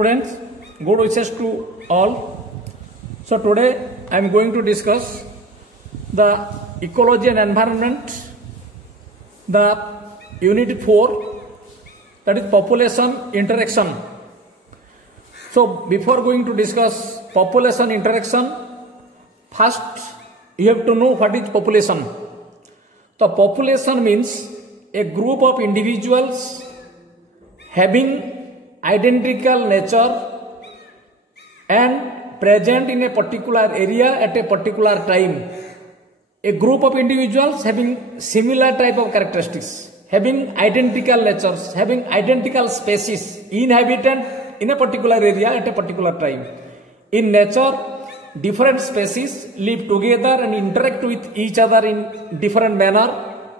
students, good wishes to all. So today I am going to discuss the ecology and environment, the unit 4, that is population interaction. So before going to discuss population interaction, first you have to know what is population. The population means a group of individuals having identical nature and present in a particular area at a particular time. A group of individuals having similar type of characteristics, having identical natures, having identical species, inhabitant in a particular area at a particular time. In nature, different species live together and interact with each other in different manner,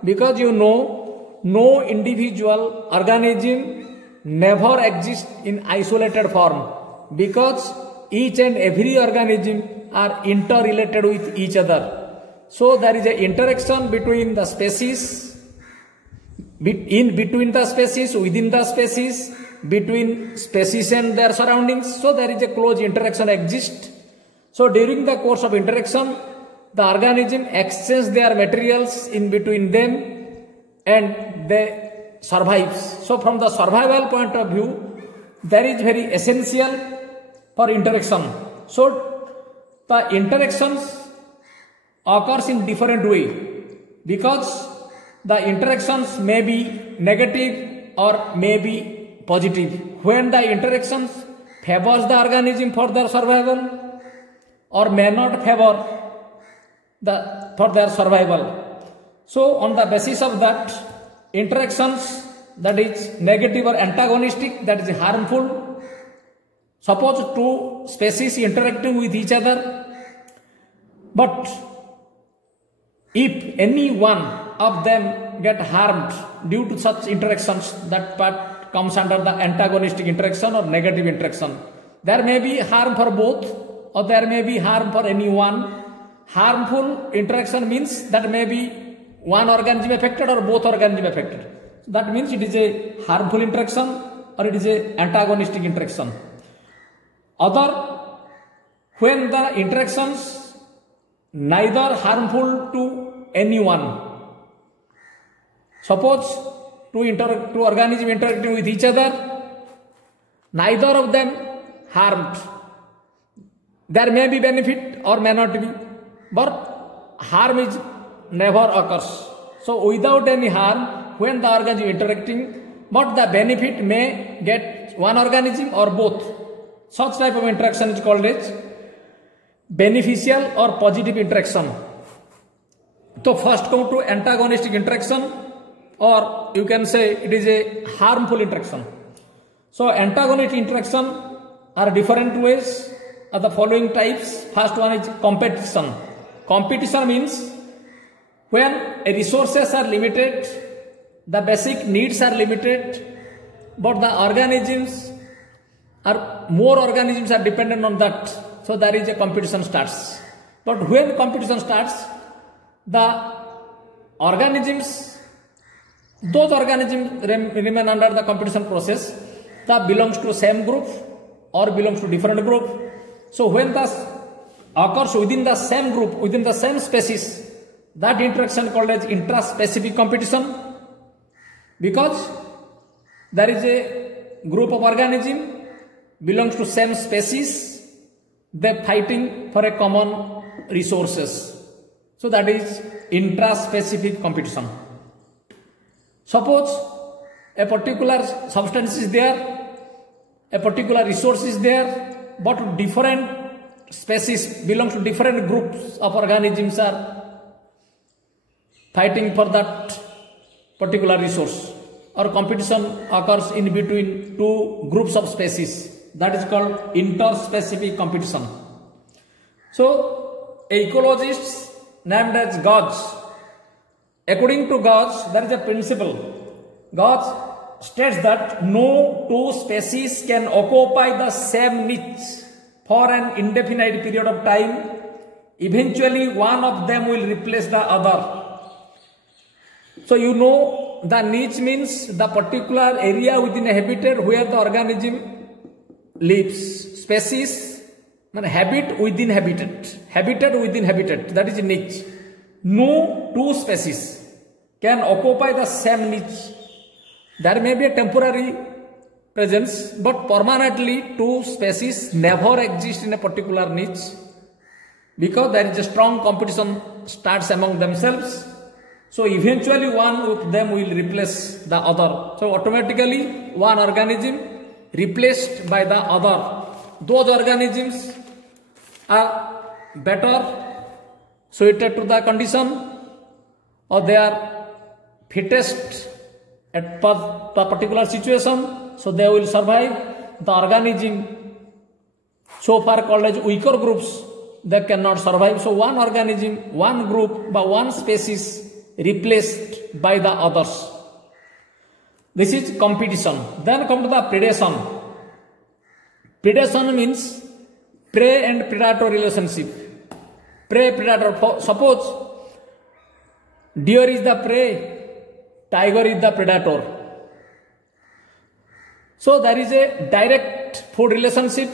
because you know no individual organism never exists in isolated form, because each and every organism are interrelated with each other. So there is an interaction between the species, between the species, within the species, between species and their surroundings. So there is a close interaction exists. So during the course of interaction, the organism exchange their materials in between them and they survives. So from the survival point of view, that is very essential for interaction. So the interactions occurs in different way, because the interactions may be negative or may be positive. When the interactions favors the organism for their survival or may not favor for their survival. So on the basis of that, interactions that is negative or antagonistic, that is harmful. Suppose two species interacting with each other, but if any one of them get harmed due to such interactions, that part comes under the antagonistic interaction or negative interaction. There may be harm for both, or there may be harm for any one. Harmful interaction means that may be one organism affected or both organism affected. So that means it is a harmful interaction or it is a antagonistic interaction. When the interactions neither harmful to anyone. Suppose two organisms interacting with each other, neither of them harmed. There may be benefit or may not be, but harm is never occurs. So without any harm, when the organism interacting, but the benefit may get one organism or both. Such type of interaction is called as beneficial or positive interaction. So first come to antagonistic interaction, or you can say it is a harmful interaction. So antagonistic interaction are different ways, are the following types. First one is competition. Competition means when resources are limited, the basic needs are limited, but the more organisms are dependent on that. So there is a competition starts. But when competition starts, the organisms, those organisms remain under the competition process, that belongs to same group or belongs to different group. So when this occurs within the same group, within the same species, that interaction called as intra-specific competition, because there is a group of organisms belongs to same species, they fighting for a common resources. So that is intra-specific competition. Suppose a particular substance is there, a particular resource is there, but different species belongs to different groups of organisms are fighting for that particular resource, or competition occurs in between two groups of species. That is called interspecific competition. So ecologists named as gods, according to gods, there is a principle. Gods states that no two species can occupy the same niche for an indefinite period of time. Eventually one of them will replace the other. So you know the niche means the particular area within a habitat where the organism lives, species, man habit within habitat, habitat within habitat, that is niche. No two species can occupy the same niche. There may be a temporary presence, but permanently two species never exist in a particular niche, because there is a strong competition starts among themselves. So eventually one of them will replace the other. So automatically one organism replaced by the other. Those organisms are better suited to the condition, or they are fittest at the particular situation, so they will survive. The organism so far called as weaker groups, they cannot survive. So one organism, one group, by one species replaced by the others. This is competition. Then come to the predation. Predation means prey and predator relationship. Prey predator. Suppose deer is the prey, tiger is the predator. So there is a direct food relationship.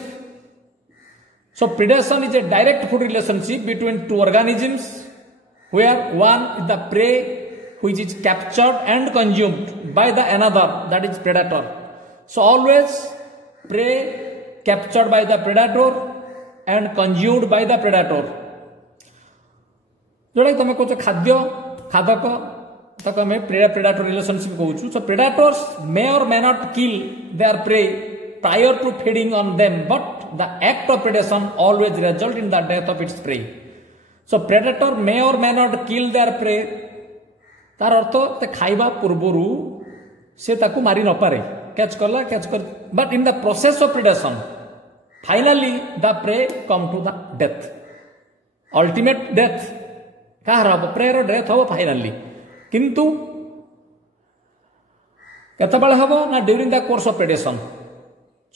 So predation is a direct food relationship between two organisms, where one is the prey which is captured and consumed by the another, that is predator. So always prey captured by the predator and consumed by the predator. जोड़ा तुम कह खाद्य खादक तक आम predator relationship कहूँ. So predators may or may not kill their prey prior to feeding on them, but the act of predation always result in the death of its prey. So predator may or may not kill their prey. तार अर्थ ते खाइबा पूर्वरु से ताकू मारी न पारे, catch करला catch कर, but in the process of predation finally the prey come to the death, ultimate death. कहार हम प्रे रो डेथ हम फाइनाली, किंतु केतबेले हम ना during the course of predation.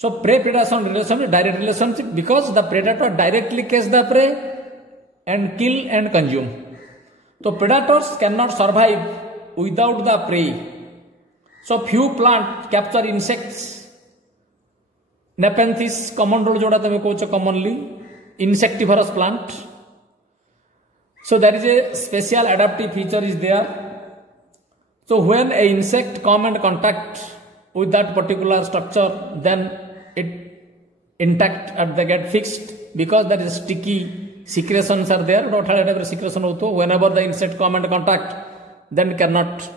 So prey predation relationship direct relationship, because the predator directly catch the prey and kill and consume. So predators cannot survive without the prey. So few plants capture insects. Nepenthes common role जोड़ा तमें coach commonly insectivorous plant. So there is a special adaptive feature is there. So when a insect come and contact with that particular structure, then it intact and they get fixed, because there is sticky secretions are there. Whatever secretion होतो, whenever the insect come and contact, then cannot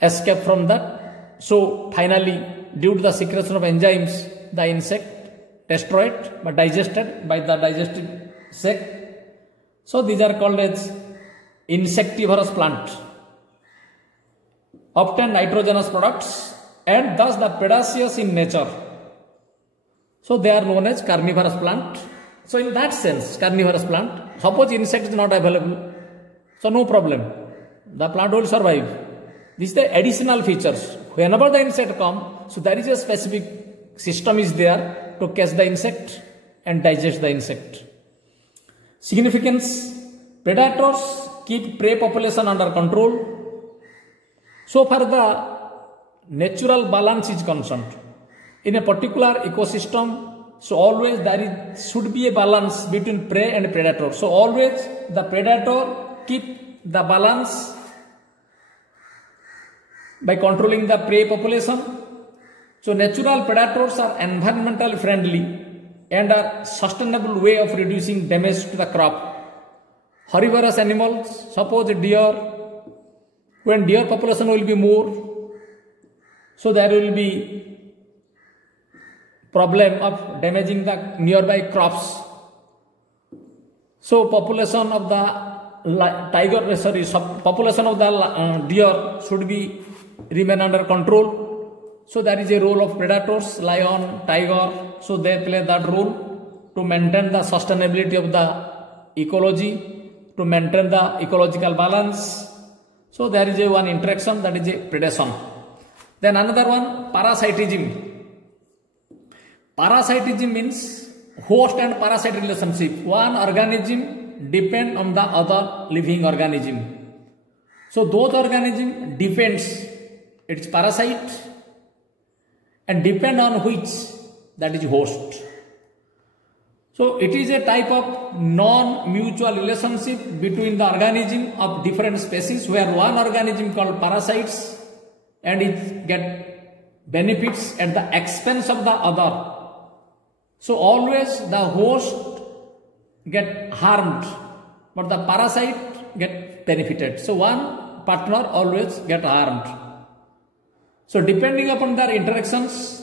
escape from that. So finally, due to the secretion of enzymes, the insect destroyed but digested by the digestive sac. So these are called as insectivorous plant. Obtain nitrogenous products and thus the predaceous in nature. So they are known as carnivorous plant. So in that sense, carnivorous plant, suppose insect is not available, so no problem, the plant will survive. This is the additional features. Whenever the insect come, so there is a specific system is there to catch the insect and digest the insect. Significance: predators keep prey population under control. So far the natural balance is concerned. In a particular ecosystem, so always there should be a balance between prey and predator. So always the predator keep the balance by controlling the prey population. So natural predators are environmentally friendly and are sustainable way of reducing damage to the crop. Herbivorous animals, suppose deer, when deer population will be more, so there will be problem of damaging the nearby crops. So population of the population of the deer should be remain under control. So there is a role of predators, lion, tiger. So they play that role to maintain the sustainability of the ecology, to maintain the ecological balance. So there is a one interaction, that is a predation. Then another one, parasitism. Parasitism means host and parasite relationship. One organism depend on the other living organism. So those organism depends its parasite and depend on which that is host. So it is a type of non-mutual relationship between the organism of different species, where one organism called parasites and it get benefits at the expense of the other. So always the host get harmed, but the parasite get benefited. So one partner always get harmed. So depending upon their interactions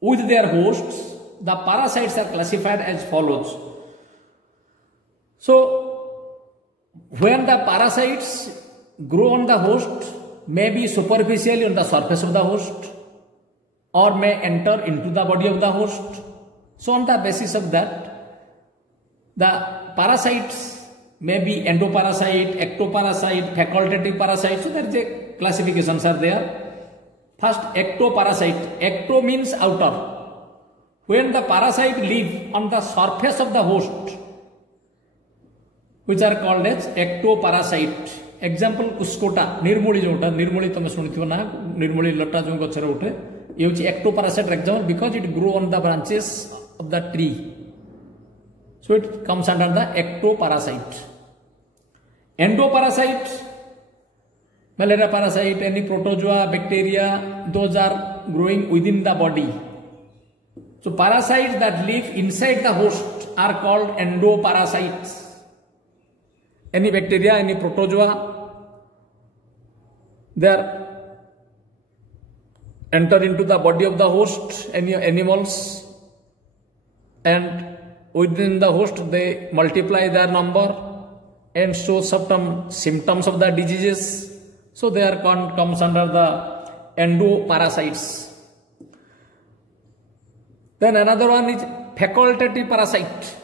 with their hosts, the parasites are classified as follows. So when the parasites grow on the host, may be superficially on the surface of the host, or may enter into the body of the host. So on the basis of that, the parasites may be endoparasite, ectoparasite, facultative parasite. So there is a classifications are there. First, ectoparasite. Ecto means outer. When the parasite live on the surface of the host, which are called as ectoparasite. Example, Uscota, Nirmuli jota, Nirmuli tome sunithibo na, Nirmuli lata jo gachare utte. Ye hochi ectoparasite example because it grow on the branches of the tree. So it comes under the ectoparasite. Endoparasite, malaria parasite, any protozoa, bacteria, those are growing within the body. So parasites that live inside the host are called endoparasites. Any bacteria, any protozoa, they are enter into the body of the host, any animals, and within the host they multiply their number and show certain symptoms of the diseases. So they are comes under the endoparasites. Then another one is facultative parasite.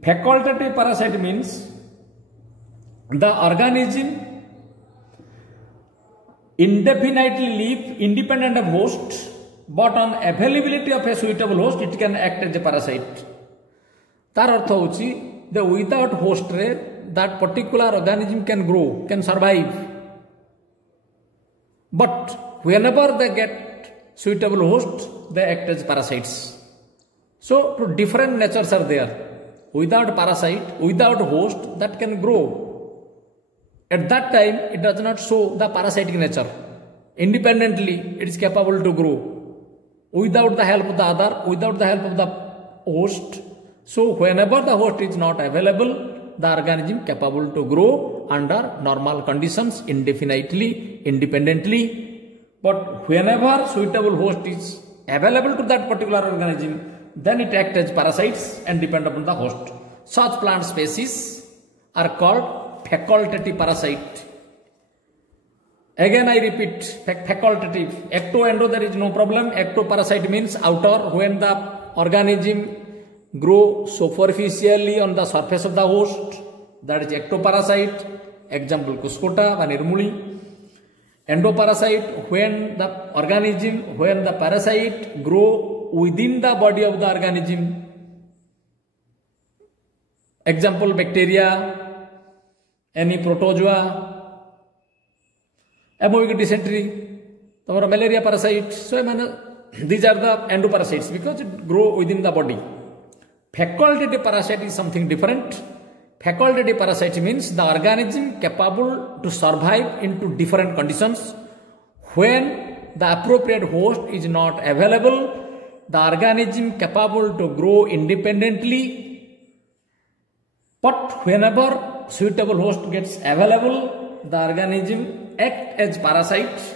Facultative parasite means the organism indefinitely live independent of host, but on availability of a suitable host it can act as a parasite. Tar artha hochi the without host re that particular organism can grow, can survive, but whenever they get suitable host they act as parasites. So two different natures are there. Without parasite, without host that can grow. At that time it does not show the parasitic nature. Independently it is capable to grow without the help of the other, without the help of the host. So whenever the host is not available, the organism capable to grow under normal conditions indefinitely, independently. But whenever suitable host is available to that particular organism, then it acts as parasites and depend upon the host. Such plant species are called facultative parasite. Again I repeat, facultative. Ecto, endo, there is no problem. Ectoparasite means outer, when the organism grow superficially on the surface of the host, that is ectoparasite. Example, Cuscota, Nirmuli. Endoparasite, when the organism, when the parasite grow within the body of the organism. Example, bacteria, any protozoa, amoebic dysentery, malaria parasite. So these are the endoparasites because it grow within the body. Facultative parasite is something different. Facultative parasite means the organism capable to survive into different conditions. When the appropriate host is not available, the organism capable to grow independently, but whenever suitable host gets available, the organism acts as parasites,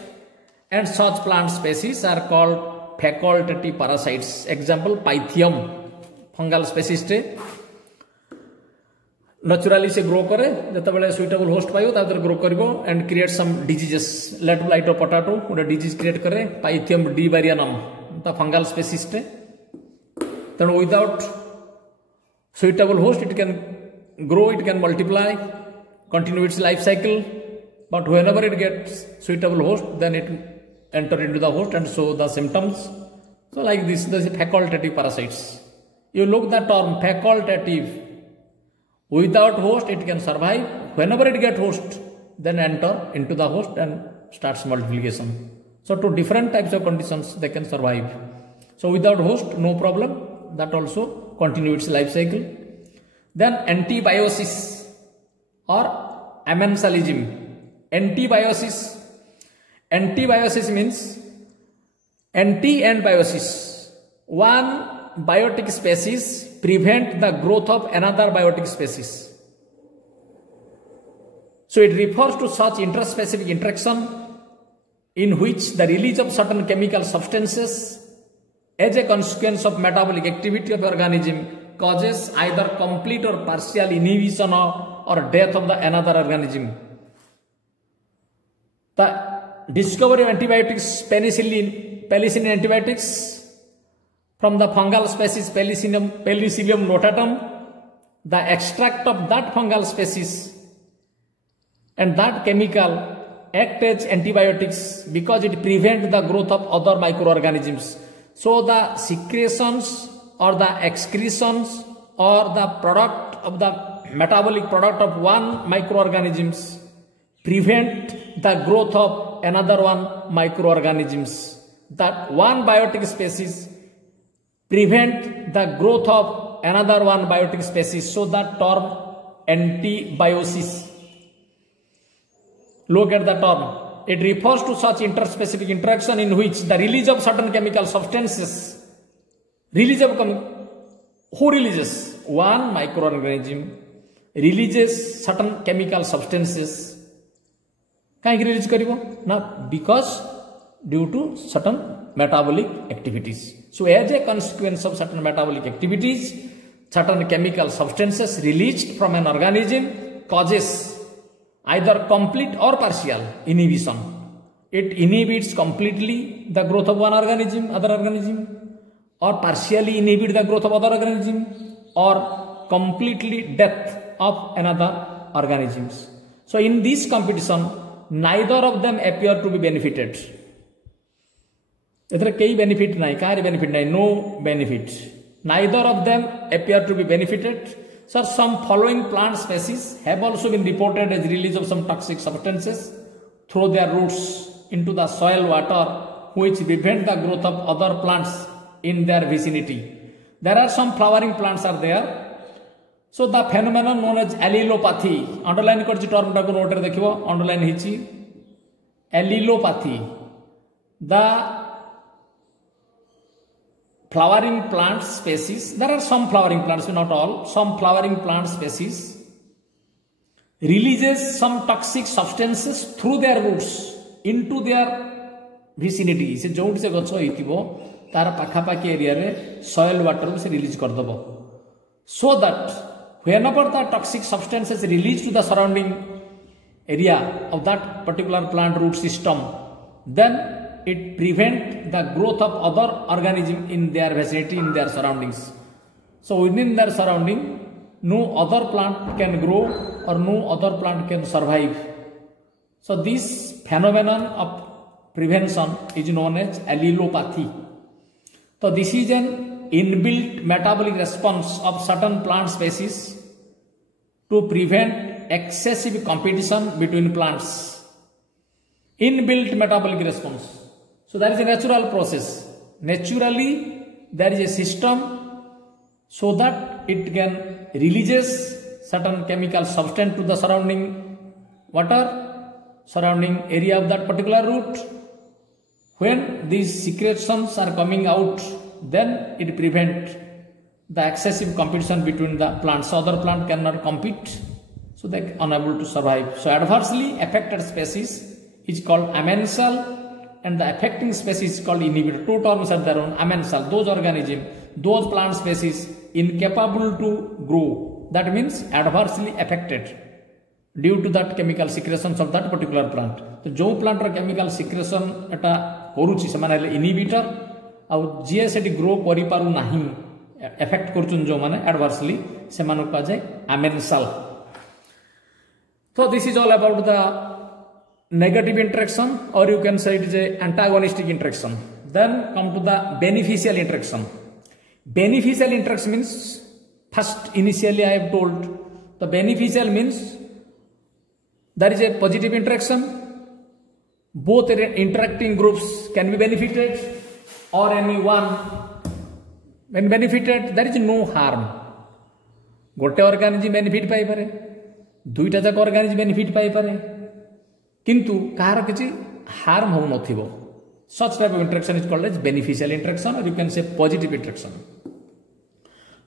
and such plant species are called facultative parasites. Example, Pythium, fungal species te naturally se grow करे, जतबेले suitable host पायो तादर grow करिवो and create some diseases. Let light of potato उन्हें disease create करे, Pythium divarianum. The fungal species te. Then without suitable host it can grow, it can multiply, continue its life cycle, but whenever it gets suitable host then it enter into the host and show the symptoms. So like this is facultative parasites. You look the term facultative. Without host it can survive. Whenever it get host then enter into the host and starts multiplication. So two different types of conditions they can survive. So without host, no problem. That also continue its life cycle. Then antibiosis or amensalism. Antibiosis. Antibiosis means anti and biosis. One biotic species prevent the growth of another biotic species. So it refers to such interspecific interaction in which the release of certain chemical substances as a consequence of metabolic activity of organism causes either complete or partial inhibition or death of the another organism. The discovery of antibiotics, penicillin antibiotics from the fungal species Penicillium notatum, the extract of that fungal species and that chemical act as antibiotics because it prevents the growth of other microorganisms. So the secretions or the excretions or the product of the metabolic product of one microorganisms prevent the growth of another one microorganisms. That one biotic species prevent the growth of another one biotic species. So that term antibiosis. Look at the term. It refers to such interspecific interaction in which the release of certain chemical substances, who releases? One microorganism releases certain chemical substances. Can release karibo? Now, because due to certain metabolic activities. So, as a consequence of certain metabolic activities, certain chemical substances released from an organism causes either complete or partial inhibition. It inhibits completely the growth of one organism, other organism, or partially inhibit the growth of other organism, or completely death of another organisms. So in this competition, neither of them appear to be benefited. No benefit. Neither of them appear to be benefited. So some following plant species have also been reported as release of some toxic substances through their roots into the soil water, which prevent the growth of other plants in their vicinity. There are some flowering plants are there. So the phenomenon known as allelopathy, underline korchi term ta ko note re dekhibo, underline hichi allelopathy. The flowering plant species, there are some flowering plants, not all, some flowering plant species releases some toxic substances through their roots into their vicinity. Se jout se gacho heitibo tar pakha pakhi area re soil water se release kar dabo, so that whenever the toxic substances released to the surrounding area of that particular plant root system, then it prevents the growth of other organisms in their vicinity, in their surroundings. So within their surrounding, no other plant can grow or no other plant can survive. So this phenomenon of prevention is known as allelopathy. So this is an inbuilt metabolic response of certain plant species to prevent excessive competition between plants. Inbuilt metabolic response. So that is a natural process. Naturally, there is a system so that it can releases certain chemical substance to the surrounding water, surrounding area of that particular root. When these secretions are coming out, then it prevents the excessive competition between the plants. Other plant cannot compete, so they are unable to survive. So adversely affected species is called amensal, and the affecting species is called inhibitor. Two terms are there on amensal. Those organisms, those plant species incapable to grow. That means adversely affected due to that chemical secretions of that particular plant. So जो plant ର chemical secretion एटा करूची से माने inhibitor और जे सेठी grow करी पारु नाही affect करचुन जो माने adversely से मानो का जाए amensal. So this is all about the negative interaction, or you can say it is a antagonistic interaction. Then come to the beneficial interaction. Beneficial interaction means, first initially I have told, the beneficial means there is a positive interaction, both interacting groups can be benefited, or anyone when benefited, there is no harm. गोटे organism benefit पाई पारे, दुईटा जाक organism benefit पाई पारे, किंतु कहार किछि harm हो नथिबो. Such type of interaction is called as beneficial interaction, or you can say positive interaction.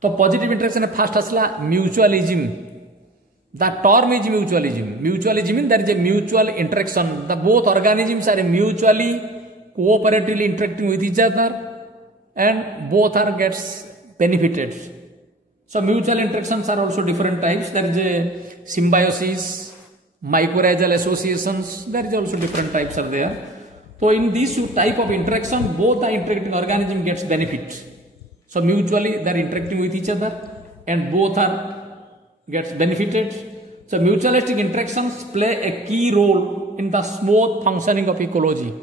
तो positive interaction first asla mutualism. The term is mutualism. Mutualism means there is a mutual interaction. The both organisms are mutually cooperatively interacting with each other, and both are gets benefited. So mutual interactions are also different types. There is a symbiosis, mycorrhizal associations. There is also different types are there. So in these two type of interaction, both the interacting organism gets benefit. So mutually they are interacting with each other, and both are gets benefited. So mutualistic interactions play a key role in the smooth functioning of ecology.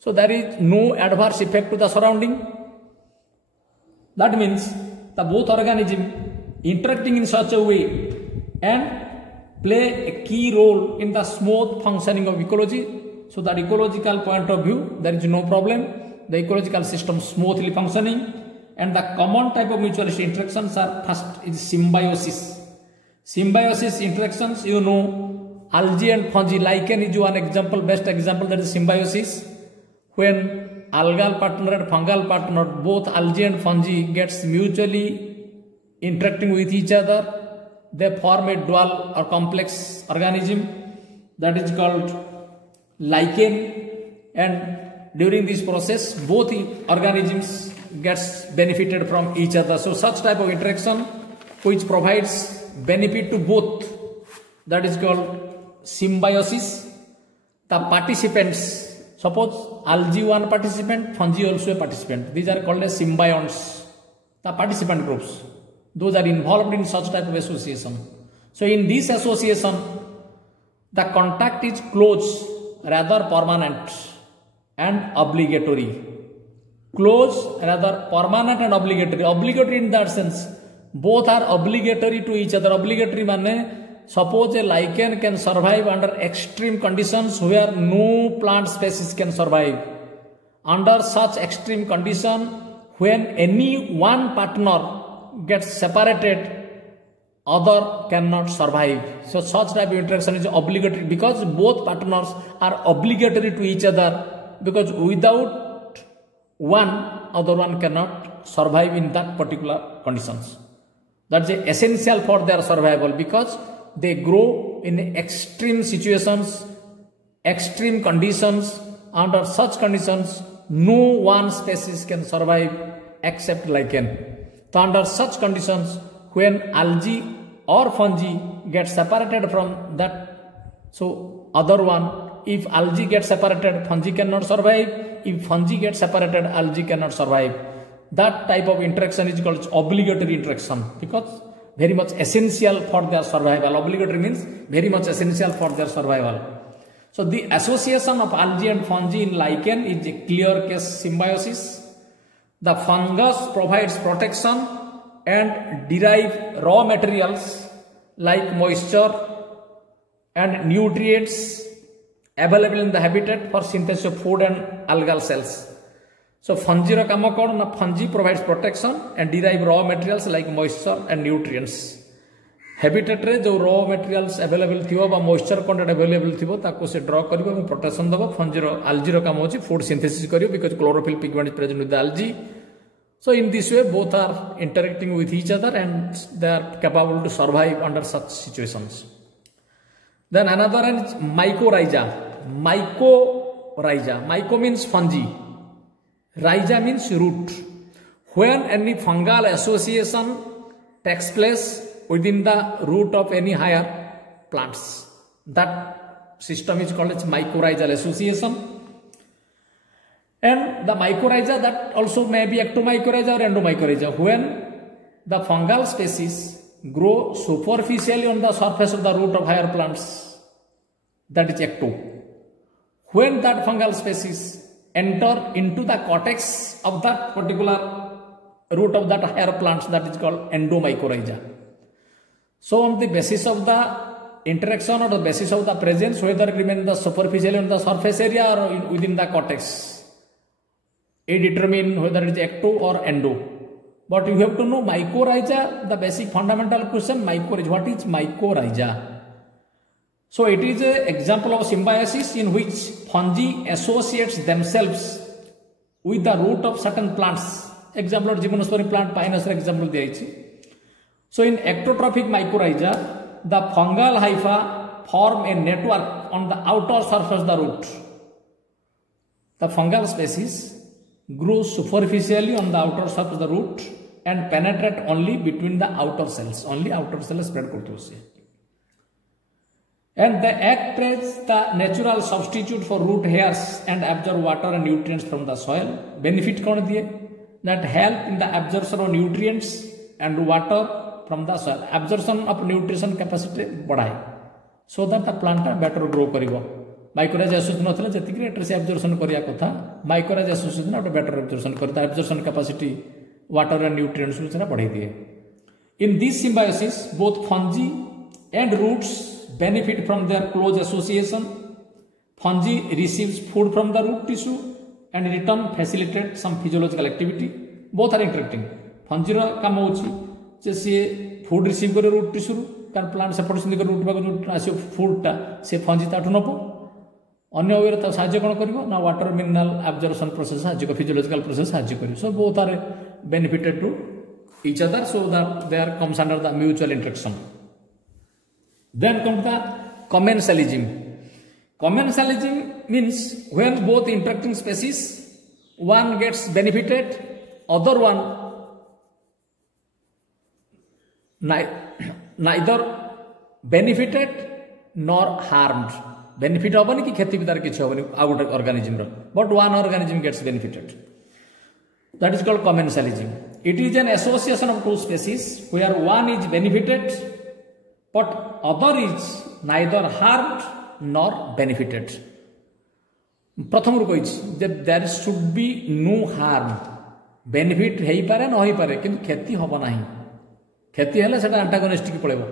So there is no adverse effect to the surrounding. That means the both organisms interacting in such a way and play a key role in the smooth functioning of ecology. So that ecological point of view, there is no problem. The ecological system smoothly functioning, and the common type of mutualistic interactions are first is symbiosis. Symbiosis interactions, you know, algae and fungi, lichen is one example, best example, that is symbiosis. When algal partner and fungal partner, both algae and fungi gets mutually interacting with each other, they form a dual or complex organism that is called lichen, and during this process both organisms gets benefited from each other. So such type of interaction which provides benefit to both, that is called symbiosis. The participants, suppose algae one participant, fungi also a participant, these are called as symbionts. The participant groups, those are involved in such type of association. So in this association the contact is close, rather permanent and obligatory. Close, rather permanent and obligatory. Obligatory in that sense, both are obligatory to each other. Obligatory means, suppose a lichen can survive under extreme conditions where no plant species can survive. Under such extreme condition, when any one partner gets separated, other cannot survive. So such type of interaction is obligatory, because both partners are obligatory to each other, because without one, other one cannot survive in that particular conditions. That's essential for their survival, because they grow in extreme situations, extreme conditions. Under such conditions, no one species can survive except lichen. So under such conditions, when algae or fungi get separated from that, so other one, if algae gets separated, fungi cannot survive. If fungi gets separated, algae cannot survive. That type of interaction is called obligatory interaction, because very much essential for their survival. Obligatory means very much essential for their survival. So the association of algae and fungi in lichen is a clear case symbiosis. The fungus provides protection and derive raw materials like moisture and nutrients available in the habitat for synthesis of food and algal cells. So fungi ro kamo kon na, fungi provides protection and derive raw materials like moisture and nutrients. Habitat रे जो raw materials available थिबो बा moisture content available थिबो ताको से draw करिवो और protection दबो. fungi रो algae रो काम होची food synthesis करिवो, because chlorophyll pigment is present with the algae. So in this way both are interacting with each other and they are capable to survive under such situations. Then another one is mycorrhiza. Mycorrhiza. Myco means fungi. Rhiza means root. When any fungal association takes place within the root of any higher plants, that system is called as mycorrhizal association. And the mycorrhiza, that also may be ectomycorrhiza or endomycorrhiza. When the fungal species grow superficially on the surface of the root of higher plants, that is ecto. When that fungal species enter into the cortex of that particular root of that higher plants, that is called endomycorrhiza. So on the basis of the interaction or the basis of the presence, whether it remains the superficially on the surface area or within the cortex, it determine whether it is ecto or endo. But you have to know mycorrhiza, the basic fundamental question, mycorrhiza. What is mycorrhiza? So it is an example of symbiosis in which fungi associates themselves with the root of certain plants. Example of gymnosperm plant, pinus example there. So in ectotrophic mycorrhiza, the fungal hypha form a network on the outer surface of the root. The fungal species grows superficially on the outer surface of the root and penetrate only between the outer cells. Only outer cells spread करते हैं. And they act as the natural substitute for root hairs and absorb water and nutrients from the soil. Benefit कौन दिए? That help in the absorption of nutrients and water from the soil. Absorption of nutrition capacity बढ़ाए. So that the plant better grow करिवो. Mycorrhiza association नथले जतिक rate से absorption करिया कथा. Mycorrhiza association ना better absorption करता. Absorption capacity water and nutrients को चला बढ़ाई दिए. In this symbiosis, both fungi and roots benefit from their close association. Fungi receives food from the root tissue and in return facilitate some physiological activity. Both are interacting. Fungi रा काम होची जे से food receive करे root tissue कारण plant से पड़ोसी के root बाग जो आसे food टा से fungi ताठु नपो अन्य वे ता साहाଯ୍य कोन करिवो ना water mineral absorption process साहाଯ୍य को physiological process साहाଯ୍य करिवो. So both are benefited to each other so that there comes under the mutual interaction. Then comes the commensalism. Commensalism means when both interacting species, one gets benefited, other one neither benefited nor harmed. Benefit होबनी कि खेती बिदार किछ होबनी आउट organism रो, but one organism gets benefited. That is called commensalism. It is an association of two species where one is benefited but other is neither harmed nor benefited. प्रथम कही that there should be no harm. Benefit हेई पारे न होई पारे किंतु खेती होबो नाही. खेती हेले सेटा antagonistic पळेबो.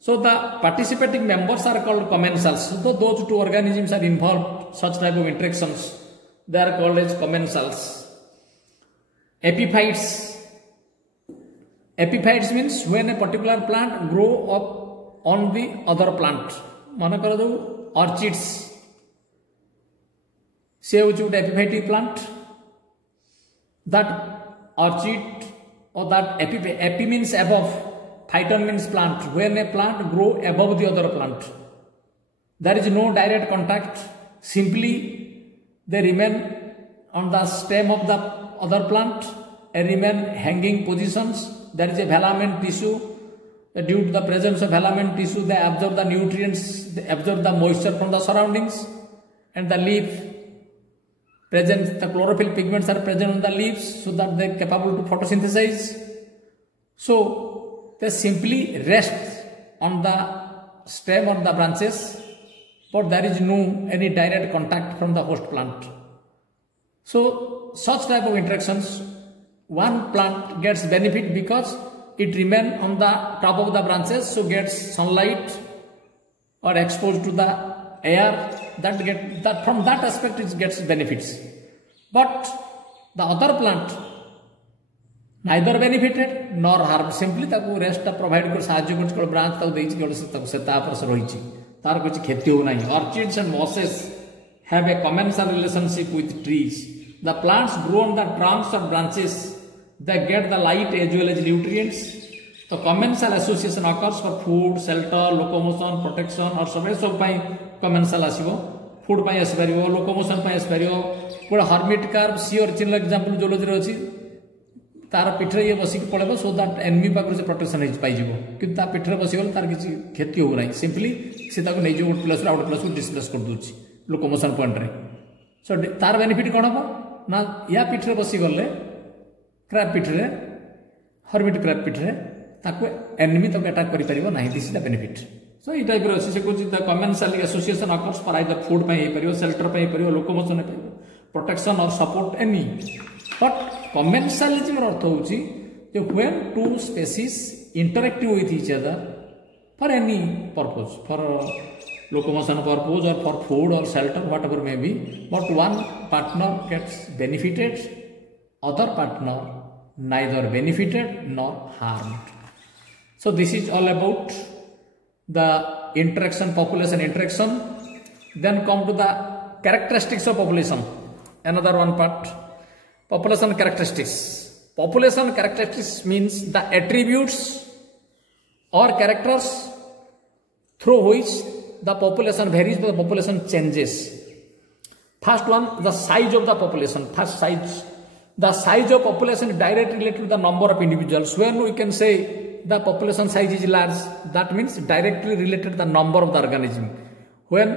So the participating members are called commensals. So those two organisms are involved such type of interactions. They are called as commensals. Epiphytes. Epiphytes means when a particular plant grow up on the other plant. माना करो दो orchids. से which would epiphytic plant. That orchid or that epi means above. Phyton means plant. When a plant grow above the other plant, there is no direct contact. Simply they remain on the stem of the other plant and remain hanging positions. There is a filament tissue. Due to the presence of filament tissue, they absorb the nutrients, they absorb the moisture from the surroundings, and the leaf presents the chlorophyll pigments are present on the leaves, so that they are capable to photosynthesize. So they simply rest on the stem or the branches, but there is no any direct contact from the host plant. So such type of interactions, one plant gets benefit because it remains on the top of the branches, so gets sunlight or exposed to the air. That from that aspect it gets benefits. But the other plant neither benefited nor harmed. Simply ताको rest provide कर साहाଯ୍य कर कोई branch ताको देइछि कोई से ताको से तापर से रहिछि तार कुछ खेती हो नाही. Orchids and mosses have a commensal relationship with trees. The plants grow on the trunks or branches. They get the light as well as nutrients. The commensal association occurs for food, shelter, locomotion, protection or सब ପାଇଁ commensal आसीबो. Food ପାଇଁ आसी परिबो, locomotion ପାଇଁ आसी परिबो. कोड hermit crab, sea urchin example zoology रे अछि. तार पिठरे ये बसिक पळेबो सो दैट एनिमी पाकर से प्रोटेक्शन हिज पाइ जिवो कि ता पिठरे बसि गल तार किछि खेती हो नाही. सिंपली से ताको नै जो आउट प्लस को डिस्प्लेस कर दोछि लोकोमोशन पॉइंट रे. सो तार बेनिफिट कोन हो ना या पिठरे बसि गले क्रैब पिठरे हर्मिट क्रैब पिठरे ताको एनिमी तो अटैक करि परिबो नाही. This is the benefit. So ई टाइप रो से कुछ the commensal association occurs for either food पय हे परिबो, शेल्टर पय हे परिबो, लोकोमोशन पय प्रोटेक्शन और सपोर्ट एनी. बट commensalism अर्थ होची when two species interacting with each other for any purpose, for locomotion purpose or for food or shelter, whatever may be. But one partner gets benefited, other partner neither benefited nor harmed. So this is all about the interaction, population interaction. Then come to the characteristics of population. Another one part, population characteristics. Population characteristics means the attributes or characters through which the population varies, the population changes. First one, the size of the population. First, size. The size of population is directly related to the number of individuals. When we can say the population size is large, that means directly related to the number of the organism. When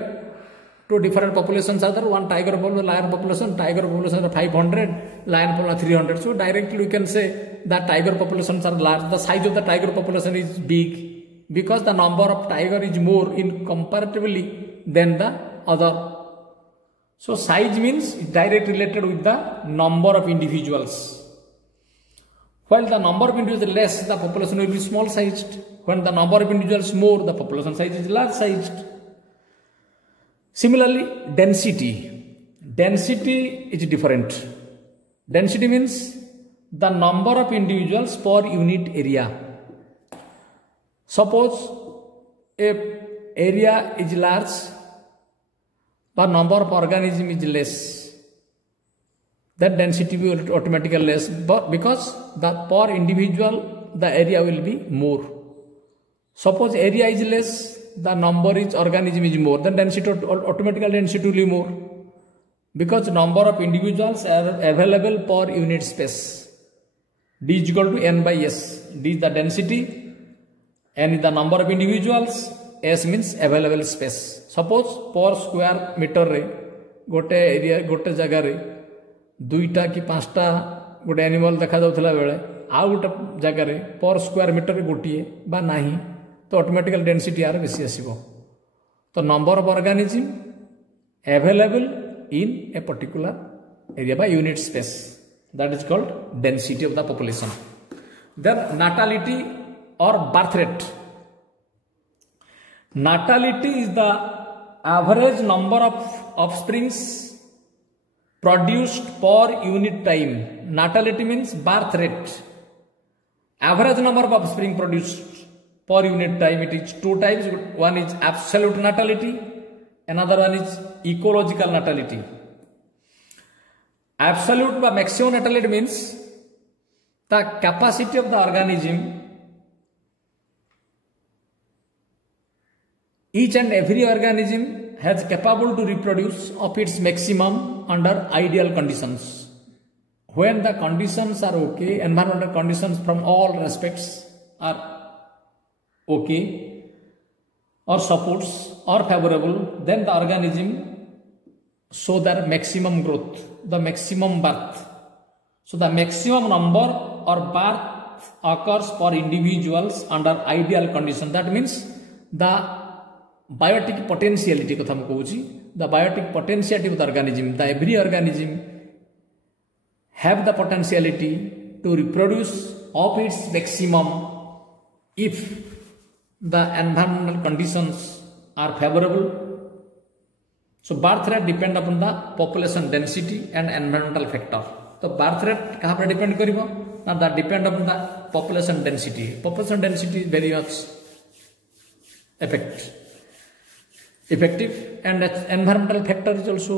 two different populations are there, one tiger population, lion population are 500, lion population 300. So directly we can say that tiger populations are large. The size of the tiger population is big because the number of tiger is more in comparatively than the other. So size means directly related with the number of individuals. While the number of individuals is less, the population will be small sized. When the number of individuals more, the population size is large sized. Similarly, density. Density is different. Density means the number of individuals per unit area. Suppose if area is large, but number of organism is less, that density will be automatically less, but because the per individual the area will be more. Suppose area is less, the number is organism is more, then density automatically density will be more because number of individuals are available per unit space. D is equal to n by s. D is the density, n is the number of individuals, s means available space. Suppose per square meter re gote area gote jaga re duita ki panchta gote animal dekha jautila bele au gote jaga re per square meter re gotiye ba nahi, तो automatically density यार बेसी आसीबो. तो number of organism available in a particular area by unit space, that is called density of the population. Then natality और birth rate. Natality is the average number of offsprings produced per unit time. Natality means birth rate, average number of offspring produced per unit time. It is two types. One is absolute natality, another one is ecological natality. Absolute or maximum natality means the capacity of the organism, each and every organism has capable to reproduce of its maximum under ideal conditions. When the conditions are okay, environmental conditions from all respects are okay or supports or favorable, then the organism show their maximum growth, the maximum birth. So the maximum number or birth occurs for individuals under ideal condition. That means the biotic potentiality kotha mu kohuchi, the biotic potentiality of the organism, the every organism have the potentiality to reproduce of its maximum if the environmental conditions are favorable. So birth rate depend upon the population density and environmental factor. So birth rate kaha par depend karibo? Now that depend upon the population density. Population density is very much effective, and environmental factor is also.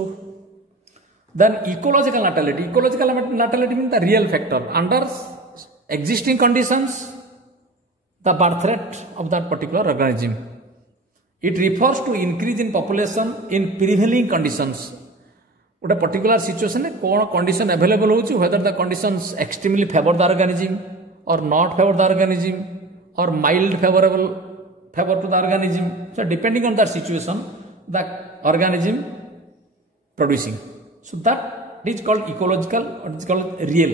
Then ecological natality. Ecological natality means the real factor under existing conditions, the birth rate of that particular organism. It refers to increase in population in prevailing conditions. What a particular situation, what condition available hochi, whether the conditions extremely favor the organism or not favor the organism or mild favor to the organism. So depending on that situation, the organism producing. So that is called ecological, or it is called real.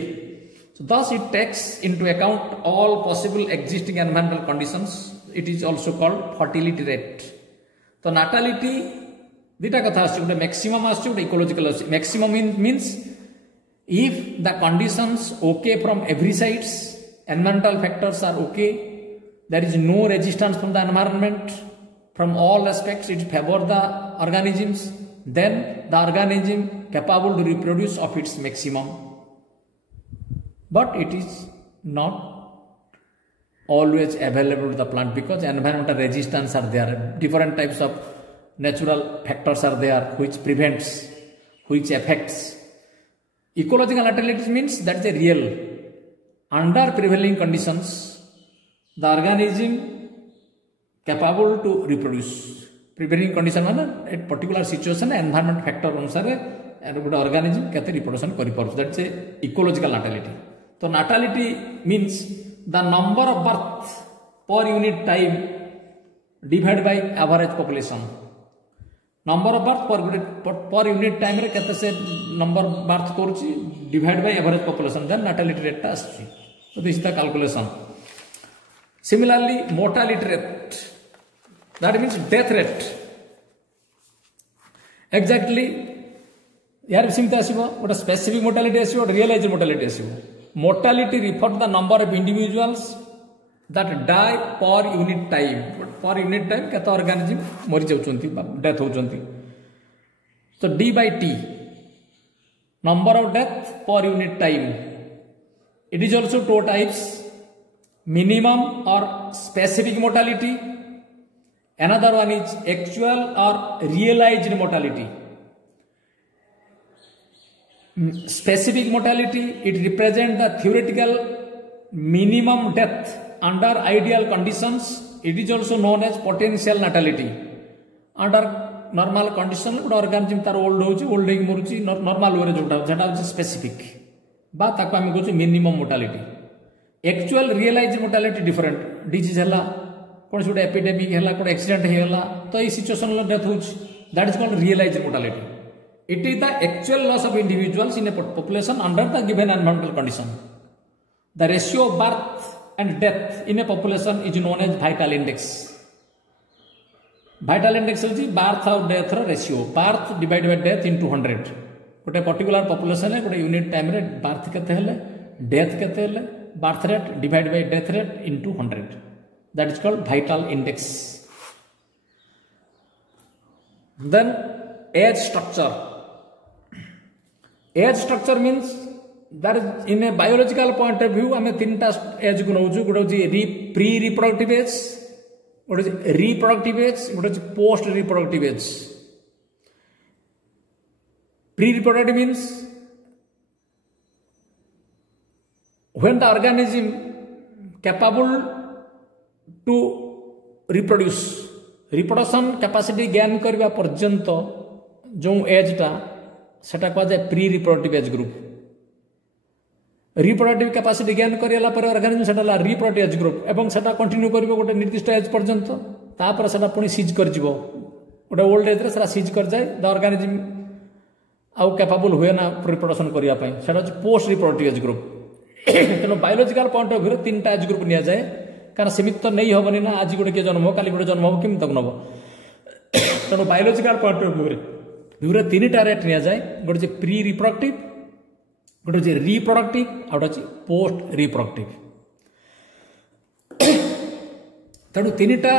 So thus it takes into account all possible existing environmental conditions. It is also called fertility rate. So natality dita katha aschi, gote maximum aschi, gote ecological aschi. Maximum means if the conditions okay from every sides, environmental factors are okay, there is no resistance from the environment, from all aspects it favor the organisms, then the organism capable to reproduce of its maximum. But it is not always available to the plant because environmental resistance are there. Different types of natural factors are there which prevents, which affects. Ecological alternative means that is a real. Under prevailing conditions, the organism capable to reproduce. Prevailing condition means a particular situation, environment factor अनुसार an organism can reproduction करिपारुछ. That is a ecological natality. So natality means the number of birth per unit time divided by average population. Number of birth per unit time रे केते से number birth करूची divided by average population, then natality rate ta आसी. So this is the calculation. Similarly, mortality rate, that means death rate. Exactly, यार सिमता आसीबो गोटे specific mortality आसीबो, रियलाइज्ड मोर्टालिटी आसीबो. Mortality refers the number of individuals that die per unit time. Per unit time केते organism मरि जाउचंती, death होउचंती. So D by T, number of death per unit time. It is also two types, minimum or specific mortality. Another one is actual or realized mortality. Specific mortality, it represents the theoretical minimum death under ideal conditions. It is also known as potential natality. Under normal condition, organism tar old hochi, old age moruchi, normal way jota, that is specific. बा ताको आमे कहू minimum mortality. Actual realize mortality different. Disease हला, कोन सुडे epidemic हला, कोन accident हेला, तो ई सिचुएशन लो डेथ होछ. That is called realize mortality. It is the actual loss of individuals in a population under the given environmental condition. The ratio of birth and death in a population is known as vital index. Vital index होची birth और death रो ratio. Birth divide by death into 100. गोटे particular population है गोटे unit time रे birth केते हेले, death केते हेले, birth rate divide by death rate into 100. That is called vital index. Then age structure. Age structure means that is in a biological point of view हमें तीनटा as को नउछु. गोटे होची प्री रिप्रोडक्टिव एज, गोटे होची reproductive age, गोटे होची post reproductive age. Pre-reproductive means when the organism capable to reproduce, reproduction capacity gain करबा पर्यंत जो एज टा सेटा कह जाय pre reproductive age group. Reproductive capacity gain करला पर ऑर्गेनिज्म सेटा रिप्रोडक्टिव एज ग्रुप एवं सेटा कंटिन्यू करबो गोटे निर्दिष्ट एज पर्यंत. तापर सेटा पुनी सीज कर जिवो. गोटे ओल्ड एज रे सेटा सीज कर जाय. द ऑर्गेनिज्म आउ कैपेबल हुए ना रिप्रोडक्शन करिया पई. सेटा पोस्ट रिप्रोडक्टिव एज ग्रुप. तेनो बायोलॉजिकल पॉइंट ऑफ व्यू तीनटा एज ग्रुप निया जाय. कारण सीमित तो नहीं होबनी ना, आज गोटे के जन्म हो, काली गोटे जन्म हो, किम तक नबो. तेनो बायोलॉजिकल पॉइंट ऑफ व्यू रे तीनटा रेट निया जाय. गोटे प्री रिप्रोडक्टिव, गोटे रिप्रोडक्टिव, आ गोटे पोस्ट रिप्रोडक्टिव. तेणु तीनटा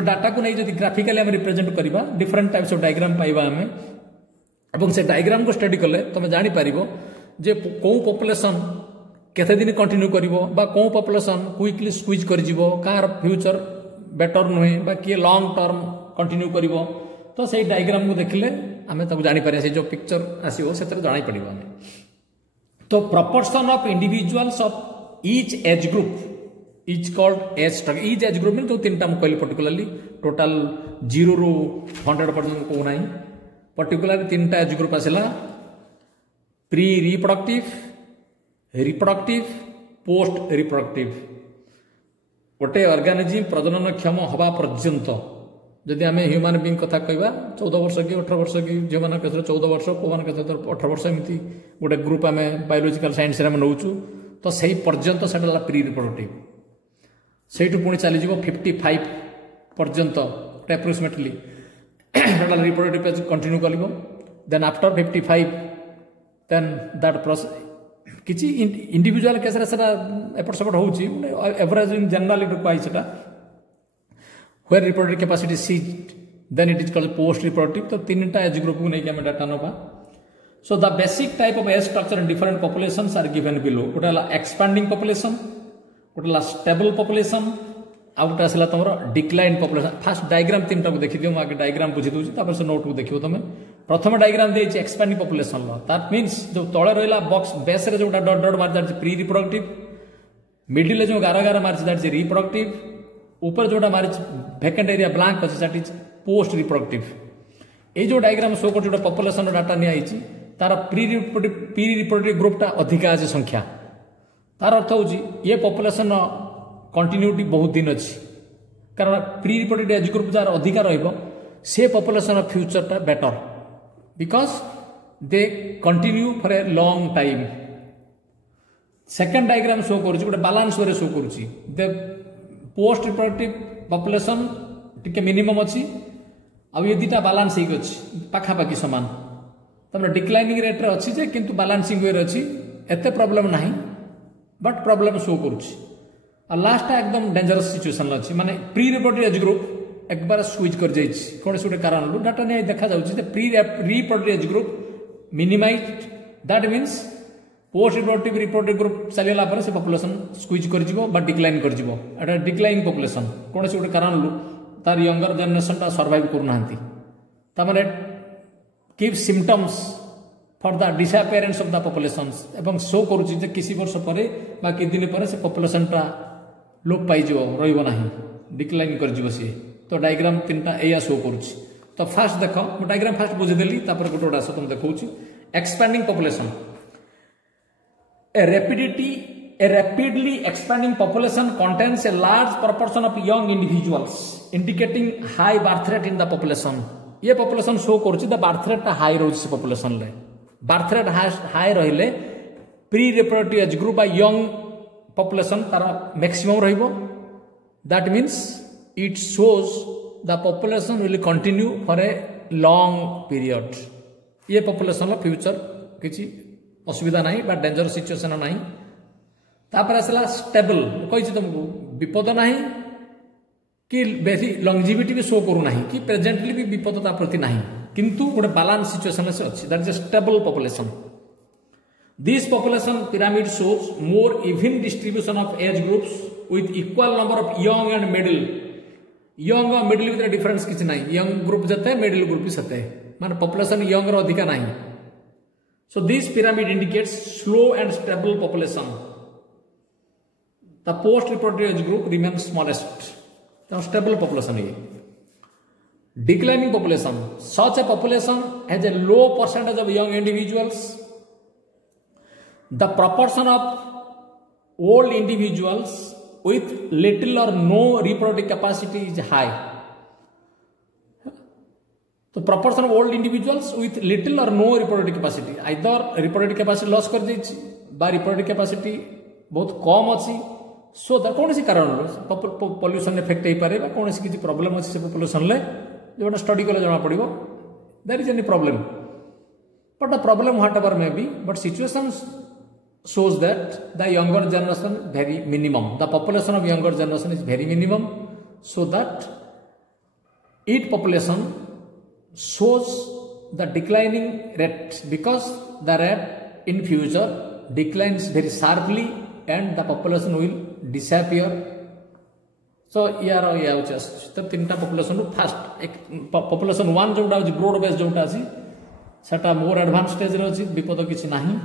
डाटा को नहीं जदि ग्राफिकली हम रिप्रेजेंट करबा, डिफरेंट टाइप्स ऑफ डायग्राम पाइबा हमें. एवं से डायग्राम को स्टडी कले तुम जानी पारिबो जे को पॉपुलेशन केते दिन कंटिन्यू करिवो बा को पॉपुलेशन क्विकली स्क्वीज कर जिवो, कार फ्यूचर बेटर नुहे बा किए लॉन्ग टर्म कंटिन्यू करिवो. तो से डायग्राम को देखले हमें तब जानी पारे, से जो पिक्चर आसीबो सेतरे जानि पड़िबो हमें. तो proportion of individuals of each age group is called age structure. Each age group में तो तीनटा हम कहली पर्टिकुलरली टोटल 0 ରୁ 100 पर्यंत को नाही. पर्टिकुलर तीनटा एज ग्रुप आसला pre reproductive, reproductive, post reproductive. गोटे ऑर्गेनिज्म प्रजनन क्षम हवा पर्यंत जदि आम ह्यूमन बीइंग कथा कहबा 14 वर्ष की 18 वर्ष की झील मान क्षेत्र 14 वर्ष, को मान क्षेत्र 18 वर्ष, एमती गोटे ग्रुप आम बायोलॉजिकल साइंस रे नौचु. तो सही पर्यंत सेटा प्री रिप्रोडक्टिव. सेठू पुणी चली 55 पर्यंत एप्रोक्सीमेटली रिप्रोडक्टिव एज कंटिन्यू करिवो. Then after 55 then that process किछि इंडिविजुअल केस रे सेटा एपट सेपट होउची, एवरेज इन जनरल कहै सेटा where reproductive capacity is seized, then it is called post reproductive. तो तीनटा एज ग्रुप को नहीं हमें डाटा नबा. So the basic type of age structure in different populations are given below. गोटे हला expanding population, गोटे हला stable population, आ गोटे आसला तमरो decline population. फर्स्ट डायग्राम तीनटा को देखि दियो, म आगे डायग्राम बुझी दोची, तापर से नोट को देखियो तमे. प्रथम डायग्राम देछि expanding population लो. दैट मींस जो तळे रहला बॉक्स बेस रे जोटा डॉट डॉट मार that is pre reproductive, middle रे जो गारा गारा मार दैट इज रिप्रोडक्टिव, ऊपर जोटा मार वैकेंट एरिया ब्लैंक अछि दैट इज पोस्ट रिप्रोडक्टिव. ए जो डायग्राम शो कर जोटा पॉपुलेशन डाटा नि आइछि तार प्री रिप्रोडक्टिव ग्रुपटा अधिक आज संख्या. तार अर्थ होची ये पॉपुलेशन कंटिन्यूटी बहुत दिन अछि, कारण pre reproductive age group jar अधिक रहइबो से पॉपुलेशन ऑफ फ्यूचर टा better because they continue for a long time. Second diagram show करूची गोटे बैलेंस वे शो करूची. द पोस्ट रिप्रोडक्टिव पॉपुलेशन टिके मिनिमम अछि, आ ये दुटा बैलेंस हेक अछि पाखापाखि समान. तमरा डिक्लाइनिंग रेट रे अछि जे किंतु बैलेंसिंग वे रे अछि, एते प्रॉब्लम नाही बट प्रॉब्लम शो करूची. आ लास्ट एकदम डेंजरस सिचुएशन अछि, माने प्री रिप्रोडक्टिव एज ग्रुप एक बार स्विच कर जाइछि कोन से कारण लो डाटा नै देखा जाउछि जे pre reproductive age group minimized. That means post reproductive group चलेला पर से पॉपुलेशन स्क्विज कर जिवो बा डिक्लाइन कर जिवो. एटा डिक्लाइन पॉपुलेशन कोन से कारण लो तार यंगर जनरेशन टा सर्वाइव करू नांती. तमरे give symptoms for the disappearance of the populations एवं शो करूछि जे किसी वर्ष परे बा कि दिन परे से पॉपुलेशन टा लोप पाई जिवो रहइबो नाही, डिक्लाइन कर जिवो से. तो डायग्राम तीनटा एया शो करूछि. तो फास्ट देखो मो डायग्राम फास्ट बुझि देली, तापर गोटे गोटे आसो तुम देखौछि. Expanding population, a rapidly expanding population contains a large proportion of young individuals indicating high birth rate in the population. ये population शो करूछि द birth rate टा हाई रहउछि population ले. birth rate हाई रहिले प्री रिप्रोडक्टिव एज ग्रुप बा young population तार maximum रहइबो. that means it shows the population will continue for a long period. ये population ला फ्यूचर किछि असुविधा नाही बा डेंजर सिचुएशन नाही. तापर आसला स्टेबल, कहिछि तुमको विपद नाही कि बेसी लॉन्जिविटी भी शो करू नाही कि प्रेजेंटली भी विपद ता प्रति नाही, किंतु गोटे बैलेंस सिचुएशन से अछि. That is a stable population. This population pyramid shows more even distribution of age groups with equal number of young and middle. Young और मिडिल विथ डिफरेंस किछि नाही, यंग ग्रुप जते मिडिल ग्रुप भी सते, माने population young रो अधिक नाही. So this pyramid indicates slow and stable population. The post reproductive age group remains smallest. So stable population is declining population. Such a population has a low percentage of young individuals. The proportion of old individuals with little or no reproductive capacity is high. तो proportion of old individuals with little or no reproductive capacity, either reproductive capacity loss कर देछि बा reproductive capacity बहुत कम अछि. So the कोनसी कारण pollution effect हे पारे बा कोनसी किछि प्रॉब्लम अछि से पॉपुलेशन ले जोटा स्टडी कले जणा पड़िबो there is any problem. But the problem whatever may be, but situation shows that the younger generation very minimum, the population of younger generation is very minimum, so that its population shows the declining rate because the rate in future declines very sharply and the population will disappear. So here just the तीनटा population first population 1 जोटा अछि broad base जोटा अछि सेटा more advanced stage रे अछि, विपद किछि नाही.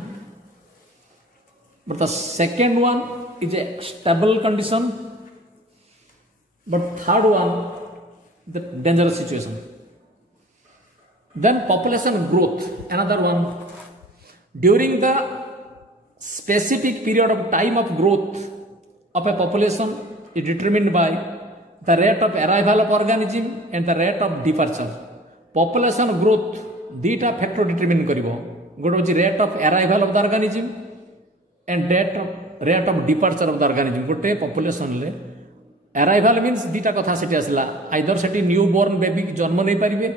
But the second one is a stable condition, but third one the dangerous situation. Then population growth, another one. During the specific period of time of growth of a population is determined by the rate of arrival of organism and the rate of departure. Population growth dita factor determine karibo. Goto hochi rate of arrival of the organism and rate of departure of the organism. Gote population le arrival means dita katha seti asla, either seti newborn baby जन्म नै परिबे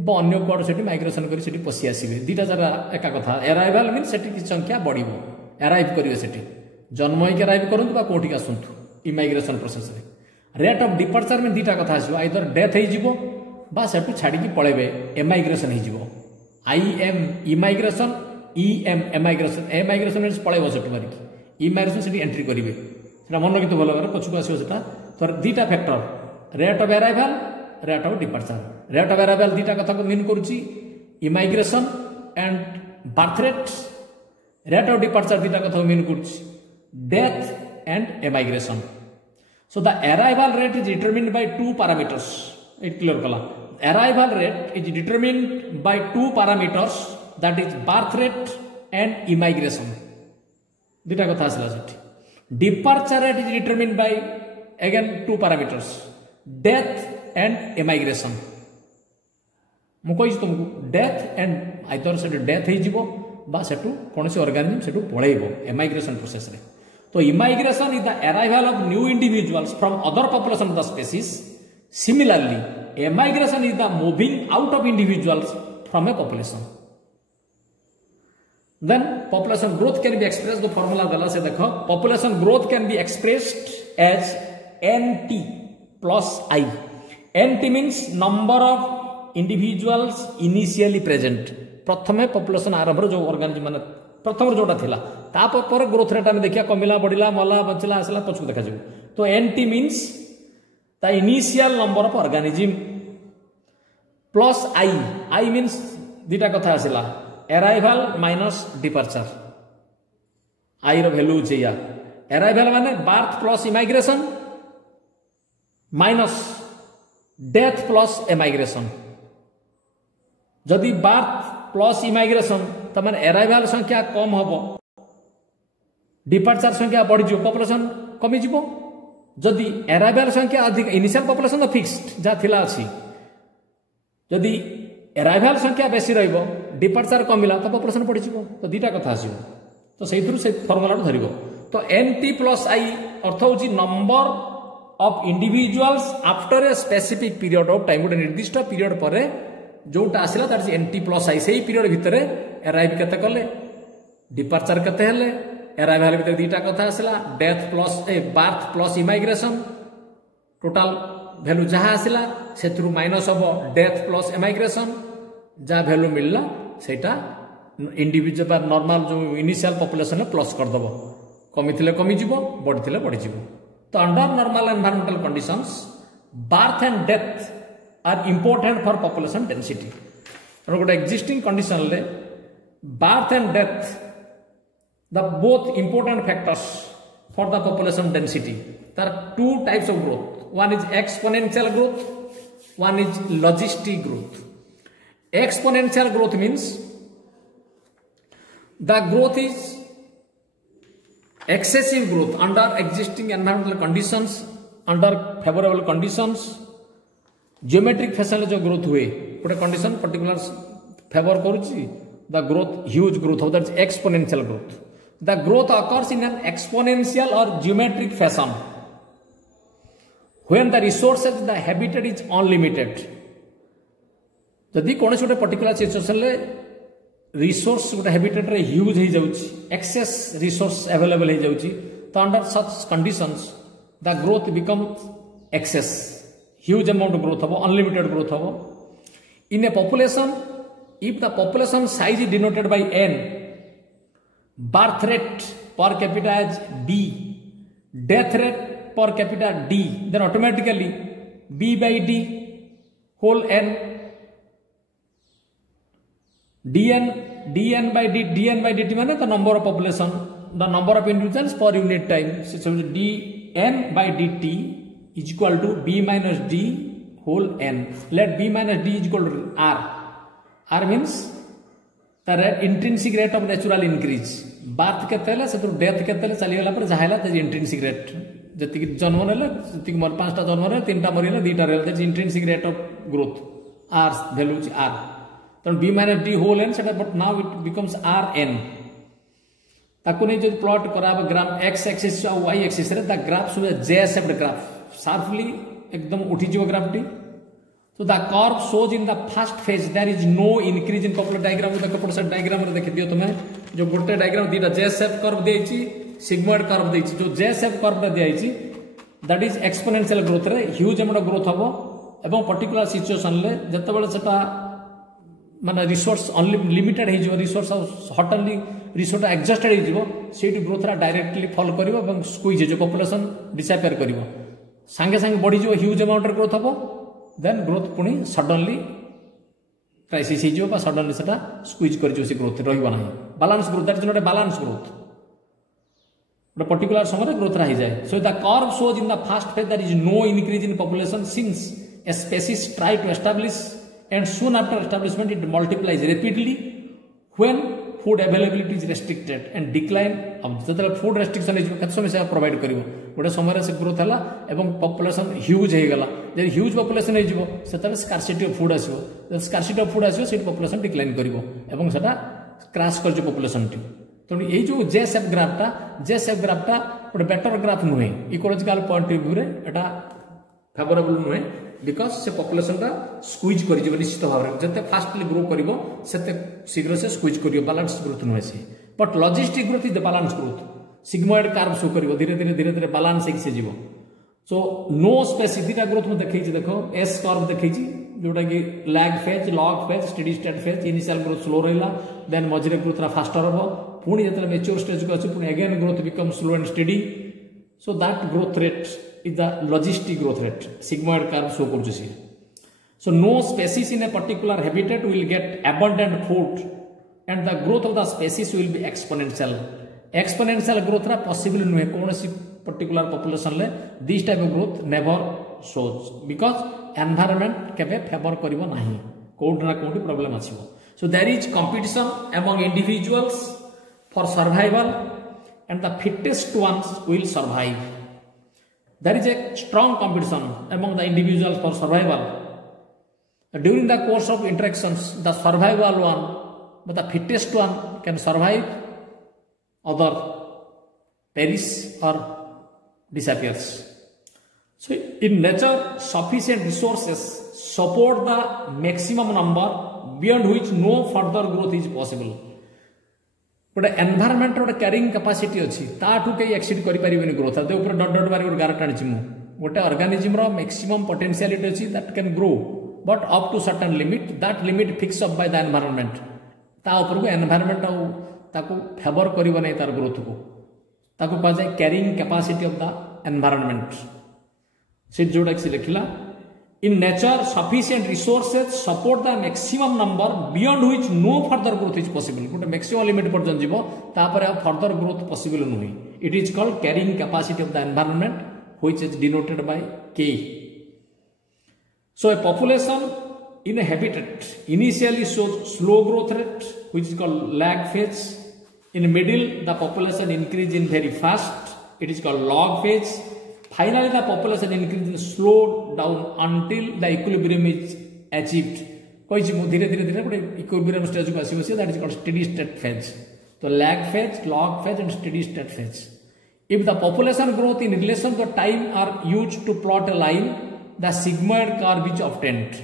बा अन्य code सेठी migration करी सेठी पसी आसीबे. दीटा जरा एका कथा. अराइवल मीन सेठी की संख्या बढ़िबो, अराइव करिवे सेठी जन्म होई के अराइव करंतु बा कोठी आसंतु इ माइग्रेशन प्रोसेस रे. रेट ऑफ डिपार्चर में दीटा कथा आसो आइदर डेथ हो बा सेटू छाड़ी पळेबे एमाइग्रेशन हो I M immigration E M emigration emigration means पळेबो सेटू मारिक इमाइग्रेशन सेठी एंट्री करिवे सेटा मन रखितो भलो भाबरे पछुक आसीबो सेटा तो दीटा factor rate of arrival rate of departure rate of arrival दीटा कथा को मीन करूची immigration and birth rate of departure दीटा कथा को मीन करूची death and emigration so the arrival rate is determined by two parameters it clear कला arrival rate is determined by two parameters that is birth rate and immigration दीटा कथा आसला सेठी departure rate is determined by again two parameters death and एमाइग्रेशन मु कहि तुमको death and either से death हो जिवो बा सेटू कोनसी ऑर्गेनिज्म सेटू पळेइबो एमाइग्रेशन प्रोसेस रे तो immigration is the arrival of new individuals from other population of the species similarly emigration is the moving out of individuals from a population then population growth can be expressed the formula दला से देखो population growth can be expressed as NT plus I. NT means number of individuals initially present. प्रथमे population आरंभ जो organism माने प्रथम जोटा थिला तापर ग्रोथ रेट हम देखिया कमिला बढ़िला मला बचला आसला पछुक देखा जाऊ तो NT means the initial number of organism plus I means दीटा कथा आसला अराइवल माइनस डिपार्चर I रो वैल्यू छैया अराइवल माने birth plus immigration minus death plus emigration जदि बर्थ प्लस इमाइग्रेशन तो माने अराइवल संख्या कम हबो डिपार्चर संख्या बढ़ जो पॉपुलेशन कमी जिवो जदि अराइवल संख्या अधिक इनिशियल पॉपुलेशन तो फिक्स्ड जा थिला अछि जदि अराइवल संख्या बेसी रहइबो डिपार्चर कमिला तो पॉपुलेशन बढ़ जिवो तो दीटा कथा आसीबो तो सेइथुरु से फार्मूला धरिबो तो NT plus I अर्थ होची number of individuals after a specific period of time गोटे निर्दिष्ट पीरियड पर जोटा आसला that is NT plus I सेही पीरियड भितरे अराइव केते करले डिपार्चर केते हेले अराइवल भितर दीटा कथा आसला death plus birth plus immigration total value जहा आसला सेथुरु माइनस हबो डेथ प्लस इमाइग्रेशन जा वैल्यू मिलला सेटा इंडिविजुअल नॉर्मल जो इनिशियल पॉपुलेशन प्लस कर दबो कमी थिले कमी जिवो बढ़ी थिले बढ़ी जिवो तो under normal environmental conditions birth and death are important for population density और गोटे एक्जिस्टिंग कंडीशन ले birth and death the both important factors for the population density there are two types of growth one is exponential growth one is logistic growth exponential growth means the growth is excessive growth under existing environmental conditions under favorable conditions geometric fashion जो growth हुए गोटे condition particular favor करूची the growth huge growth of that is exponential growth the growth occurs in an exponential or geometric fashion when the resources the habitat is unlimited जदि कौन से particular situation ले resource गोटे habitat रे huge हो जाउची excess resource available हो जाउची तो under such conditions the growth become excess huge amount growth हबो अनलिमिटेड ग्रोथ हबो in a population if the population size is denoted by n birth rate per capita as B death rate per capita D then automatically B by D whole n dn by dt माने the number of population the number of individuals per unit time so dn by dt is equal to B minus D whole n let B minus D is equal to R means the intrinsic rate of natural increase birth केतेले से death केतेले चली गला पर जाहला त intrinsic rate जति जन्म नेले जति मर पांचटा जन्म रे तीनटा मरिले दीटा रेल that intrinsic rate of growth r value is r तो b minus d whole n सेटा but now it becomes rn ताको नै जो प्लॉट कराब ग्राफ x एक्सिस और y एक्सिस रे the graph so j shaped graph sharply एकदम उठी जो ग्राफ टी so the curve shows in the first phase there is no increase in popular diagram with the couple set diagram रे देख दियो तमे जो गोटे डायग्राम दीटा जे शेप कर्व देइची सिग्मोइड कर्व देइची जो जे शेप कर्व रे देइची दैट इज एक्सपोनेंशियल ग्रोथ रे ह्यूज अमाउंट ग्रोथ हम एवं पर्टिकुलर सिचुएशन ले जतबेले सेटा माने रिसोर्स लिमिटेड हो जिवो रिसोर्स सडनली रिसोर्स एग्जॉस्टेड हो जिवो सेठी ग्रोथ रा डायरेक्टली फॉल करिवो एवं स्क्वीज जो पॉपुलेशन डिसअपियर करिवो संगे संगे बढ़ी जिवो ह्यूज अमाउंट रे ग्रोथ हम देन ग्रोथ पुनी सडनली क्राइसिस हो सडनली सेटा स्क्वीज कर से ग्रोथ रहिबो नाही balance growth that is not a balance growth गोटे पर्टिकुलर समय ग्रोथ रही जाए so the curve shows in the first phase that is no increase in population since a species try to establish and soon after establishment it multiplies rapidly when food availability is restricted and decline जो food restriction हो समय से provide कर गोटे समय से growth है एवं पॉपुलेशन ह्यूज हो गला जब ह्यूज पॉपुलेशन हो स्कार्सिटी ऑफ फूड आसो स्कार्सिटी ऑफ फूड आसो पॉपुलेशन डिक्लाइन कर क्राश कर पॉपुलेशन टी तेणु ये जो जे सेप ग्राफटा गोटे बेटर ग्राफ नुहे इकोलॉजिकल पॉइंट ऑफ व्यू रे एटा फेवरेबल नुहे बिकॉज से पॉपुलेशन टा स्क्वीज कर निश्चित भाव में जिते फास्टली ग्रो कर शीघ्र से स्क्वीज कर बैलेंस ग्रोथ नुहे से but logistic growth is the balance growth sigmoid curve show कर धीरे धीरे बैलेंस से जीव सो नो स्पेसिस दुटा ग्रोथ में देखी देख एस कर्व देखी जोटा कि lag phase log phase steady state phase initial growth slow रहा देन मझे ग्रोथ फास्टर हम पुणी जो मेच्योर स्टेज को अच्छे again growth become slow and steady so that growth rate is the logistic growth rate sigmoid curve show कर so no species in a particular habitat will get abundant food and the growth of the species will be exponential growth रा possible नुहे कौन particular population ले this type of growth never shows because environment केबे favour करिवो नाही कोड ना कोड प्रॉब्लम आछिवो so there is competition among individuals for survival and the fittest ones will survive there is a strong competition among the individuals for survival during the course of interactions the survival one but the fittest one can survive other perish or disappears. So in nature sufficient resources support the maximum number beyond which no further growth is possible. गोटे environment गोटे carrying capacity अच्छी ताठू कहीं exceed करें growth तो ऊपर डट डट मारे गार टाणी मु गोटे ऑर्गेनिज्म मैक्सिमम पोटेंशियलिटी अच्छी that can grow but up to certain limit that limit fix up by the environment ता ऊपर को एनवायरनमेंट ताको फेवर करिवो नै तार ग्रोथ को ताको कहा जाए carrying capacity of the environment से जोड़ा से लिखला in nature sufficient resources support the maximum number beyond which no further growth is possible गोटे मैक्सिमम लिमिट पर्यंत जीव तापर फर्दर ग्रोथ पॉसिबल नुहे it is called carrying capacity of the environment which is denoted by K so a population in a habitat initially shows slow growth rate which is called lag phase. In middle the population increase in very fast, it is called log phase. Finally the population increase in slow down until the equilibrium is achieved. कहीं धीरे धीरे धीरे गोटे equilibrium stage को आसी that is called steady state phase. तो lag phase, log phase and steady state phase. If the population growth in relation to time are used to plot a line, the sigmoid curve is obtained.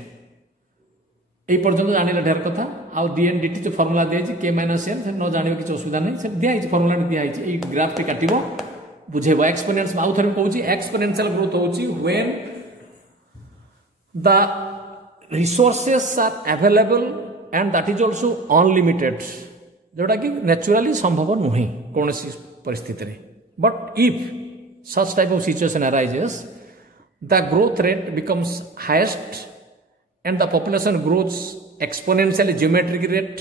यही पर्यटन जाने ढेर कथा आउ DN DT जो formula दिखाई के माइनस एन न जाने किसी असुविधा नहीं से दिखाई फर्मुला दिखाई ग्राफ टी काट बुझेब एक्सपोनेंस आउ थे कहूँ एक्सपोनेंशियल ग्रोथ होची when the resources are available and that is also unlimited जोटा कि नेचुरली संभव नुहे कौन परिस्थिति रे but if such type of situation arises the growth rate becomes highest and the population grows exponentially geometric rate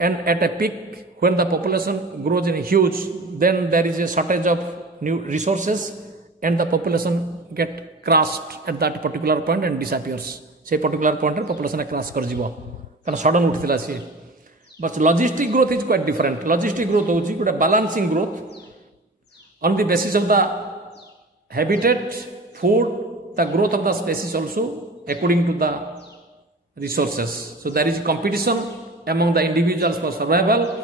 and at a peak when the population grows in huge then there is a shortage of new resources and the population get crushed at that particular point and disappears say particular point population crash कर जीवो कारण sudden उठथिला से but logistic growth is quite different logistic growth होची गोटे balancing growth on the basis of the habitat food the growth of the species also according to the resources. So there is competition among the individuals for survival.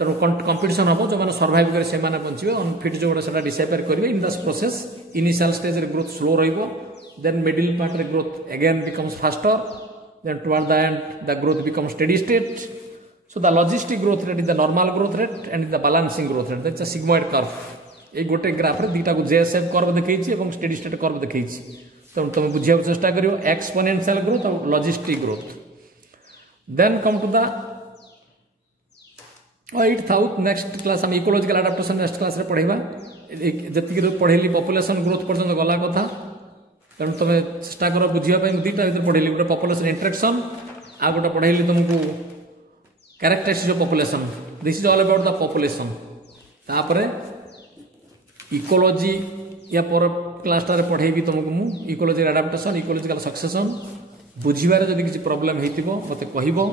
तो competition हम जो माने survive करे से माने बंचिबे unfit जो गोटे disappear करिवे in this process initial stage रे growth slow रहिबो then middle part रे growth again becomes faster then toward the end the growth becomes steady state. So the logistic growth rate is the normal growth rate and the balancing growth rate. That's a sigmoid curve. ये गोटे graph रे दीटा को जे shape curve देखैछि एवं steady state curve देखैछि तो तुम बुझिया चेष्टा करियो एक्सपोनेंशियल ग्रोथ और logistic growth then come to the 8th next class हम इकोलॉजिकल एडाप्टेशन नेक्स्ट क्लास रे पढैबा जति पढ़ेली पॉपुलेशन ग्रोथ पर्यंत गला कथा तेणु तुम चेष्टा कर बुझिया दुईटा भर पढ़ेली गोटे पॉपुलेशन इंटरेक्शन आ गोटे पढ़ेली तुमको characteristics of population this is all about the population तापर इकोलॉजी या पर क्लास पढ़ेबी तुमको मु इकोलॉजिकल एडाप्टेशन इकोलॉजिकल सक्सेशन बुझिबार जदि किसी प्रॉब्लम हेतिबो मते कहिबो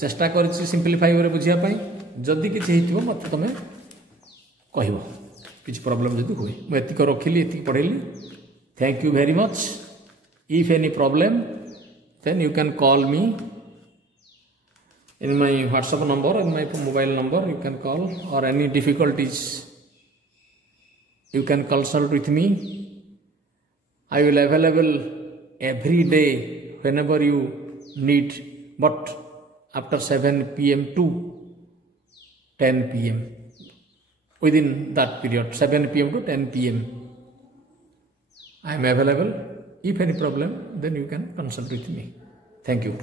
चेष्टा करछि सिंपलीफाई वे बुझिया जदि किछि हेतिबो मते तुमे कहिबो किछि प्रॉब्लम जदि होय मु एतिक रखिली एतिक पढ़ेली thank you very much if any problem then you can call me in my WhatsApp number and my mobile number you can call or any difficulties you can consult with me. I will available every day whenever you need but after 7 p.m. to 10 p.m. within that period 7 p.m. to 10 p.m. I am available. If any problem then you can consult with me. Thank you.